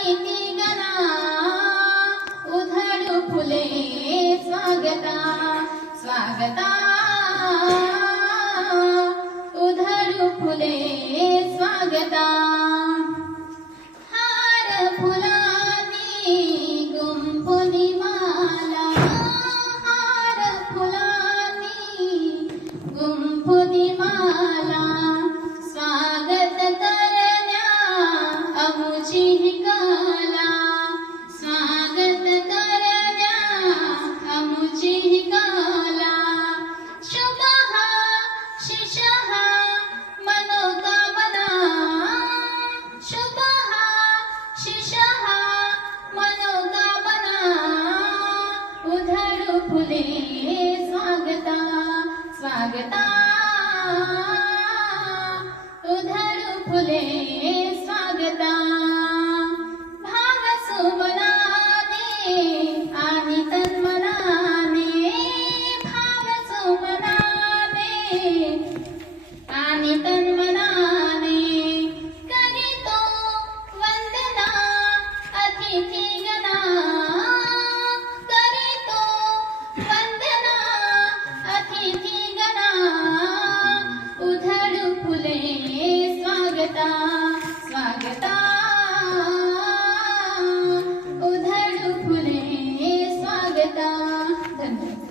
गना उधर फुले स्वागता स्वागता उधरू फुले स्वागता हार फुलानी गुम पुला हार फुलानी गुम पुला स्वागत करण्या मुची फुले स्वागता स्वागता उधर फुले स्वागता भाग सुमनाने आणि तन्मनाने भाग सुमनाने आणि तन्मनाने करीतो वंदना अतिथी धन्यवाद